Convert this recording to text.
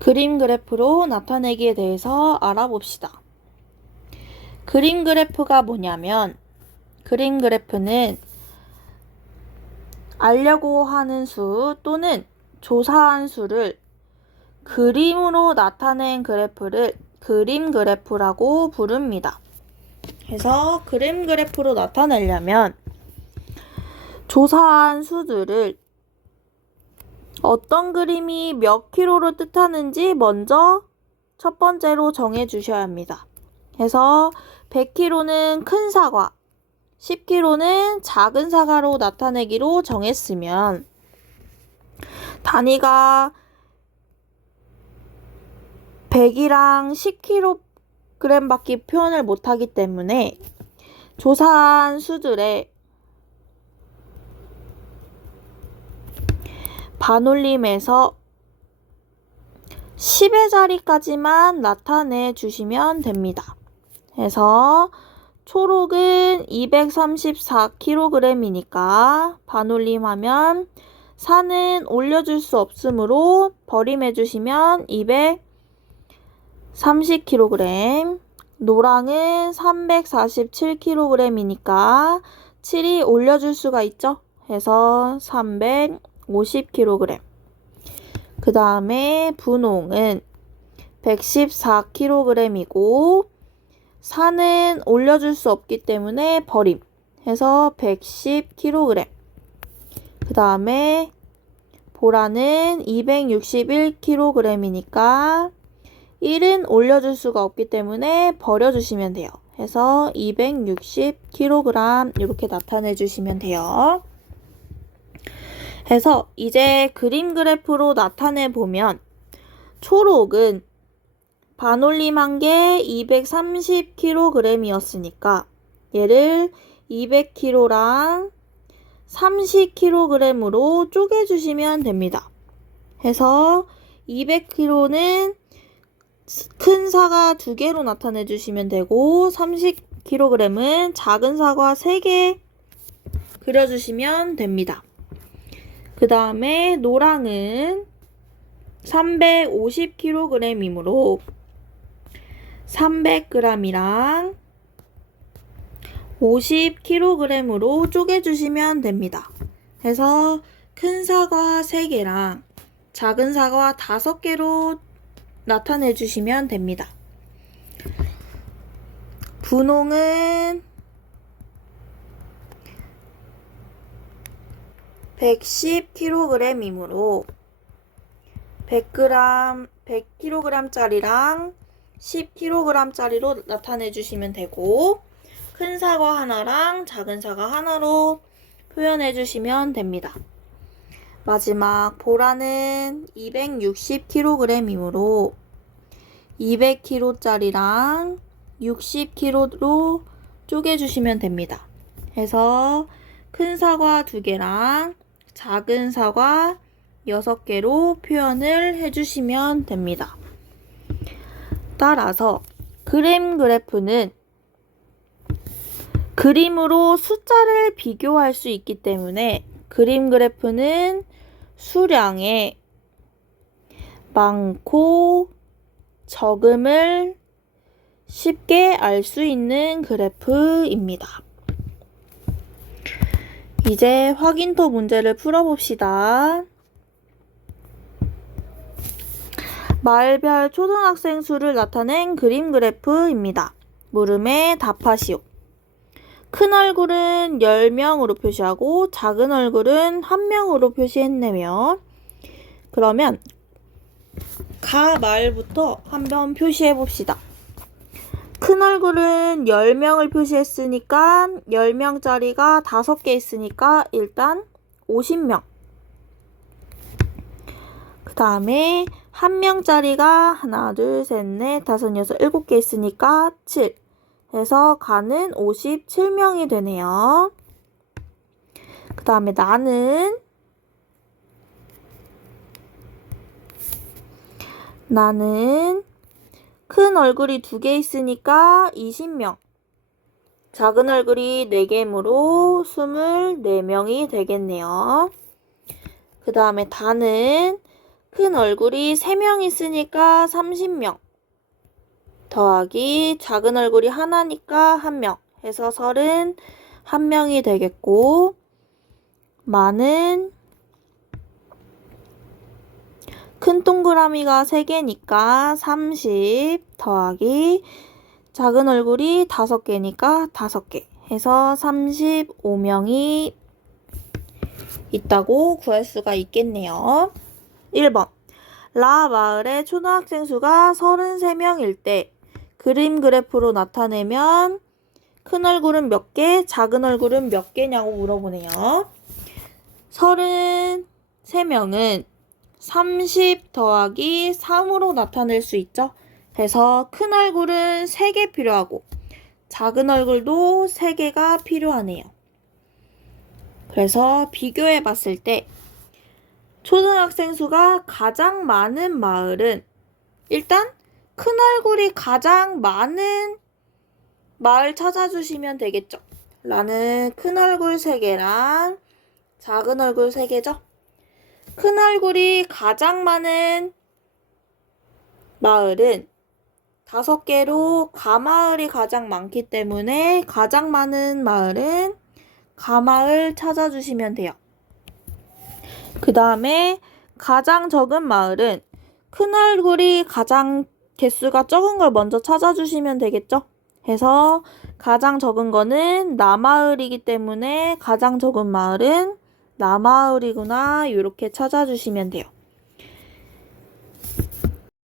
그림 그래프로 나타내기에 대해서 알아봅시다. 그림 그래프가 뭐냐면 그림 그래프는 알려고 하는 수 또는 조사한 수를 그림으로 나타낸 그래프를 그림 그래프라고 부릅니다. 그래서 그림 그래프로 나타내려면 조사한 수들을 어떤 그림이 몇 킬로를 뜻하는지 먼저 첫 번째로 정해 주셔야 합니다. 그래서 100kg는 큰 사과, 10kg는 작은 사과로 나타내기로 정했으면 단위가 100이랑 10kg 밖에 표현을 못하기 때문에 조사한 수들의 반올림에서 10의 자리까지만 나타내 주시면 됩니다. 그래서 초록은 234kg이니까 반올림하면 4는 올려줄 수 없으므로 버림해 주시면 230kg, 노랑은 347kg이니까 7이 올려줄 수가 있죠. 해서 350kg. 그 다음에 분홍은 114kg이고 4는 올려줄 수 없기 때문에 버림. 해서 110kg. 그 다음에 보라는 261kg이니까 1은 올려줄 수가 없기 때문에 버려주시면 돼요. 해서 260kg 이렇게 나타내 주시면 돼요. 해서 이제 그림 그래프로 나타내 보면 초록은 반올림한 게 230kg이었으니까 얘를 200kg랑 30kg으로 쪼개주시면 됩니다. 해서 200kg는 큰 사과 2개로 나타내 주시면 되고 30kg은 작은 사과 3개 그려주시면 됩니다. 그 다음에 노랑은 350kg이므로 300g이랑 50kg으로 쪼개주시면 됩니다. 그래서 큰 사과 3개랑 작은 사과 5개로 나타내 주시면 됩니다. 분홍은 110kg이므로 100kg짜리랑 10kg짜리로 나타내 주시면 되고 큰 사과 하나랑 작은 사과 하나로 표현해 주시면 됩니다. 마지막 보라는 260kg이므로 200kg짜리랑 60kg로 쪼개주시면 됩니다. 해서 큰 사과 2개랑 작은 사과 6개로 표현을 해주시면 됩니다. 따라서 그림 그래프는 그림으로 숫자를 비교할 수 있기 때문에 그림 그래프는 수량의 많고 적음을 쉽게 알 수 있는 그래프입니다. 이제 확인토 문제를 풀어봅시다. 마을별 초등학생 수를 나타낸 그림 그래프입니다. 물음에 답하시오. 큰 얼굴은 10명으로 표시하고 작은 얼굴은 1명으로 표시했네요. 그러면 가 말부터 한번 표시해 봅시다. 큰 얼굴은 10명을 표시했으니까 10명짜리가 5개 있으니까 일단 50명. 그 다음에 1명짜리가 하나, 둘, 셋, 넷, 다섯, 여섯, 7개 있으니까 7. 해서 가는 57명이 되네요. 그 다음에 나는 큰 얼굴이 2개 있으니까 20명. 작은 얼굴이 4개이므로 24명이 되겠네요. 그 다음에 다는 큰 얼굴이 3명 있으니까 30명. 더하기 작은 얼굴이 하나니까 1명. 해서 31명이 되겠고, 많은 큰 동그라미가 3개니까 30 더하기 작은 얼굴이 5개니까 5개 해서 35명이 있다고 구할 수가 있겠네요. 1번. 라 마을의 초등학생 수가 33명일 때 그림 그래프로 나타내면 큰 얼굴은 몇 개, 작은 얼굴은 몇 개냐고 물어보네요. 33명은 30 더하기 3으로 나타낼 수 있죠. 그래서 큰 얼굴은 3개 필요하고 작은 얼굴도 3개가 필요하네요. 그래서 비교해 봤을 때 초등학생 수가 가장 많은 마을은 일단 큰 얼굴이 가장 많은 마을 찾아주시면 되겠죠. 라는 큰 얼굴 3개랑 작은 얼굴 3개죠. 큰 얼굴이 가장 많은 마을은 5개로 가마을이 가장 많기 때문에 가장 많은 마을은 가마을 찾아주시면 돼요. 그 다음에 가장 적은 마을은 큰 얼굴이 가장 개수가 적은 걸 먼저 찾아주시면 되겠죠. 해서 가장 적은 거는 나마을이기 때문에 가장 적은 마을은 나마을이구나 이렇게 찾아주시면 돼요.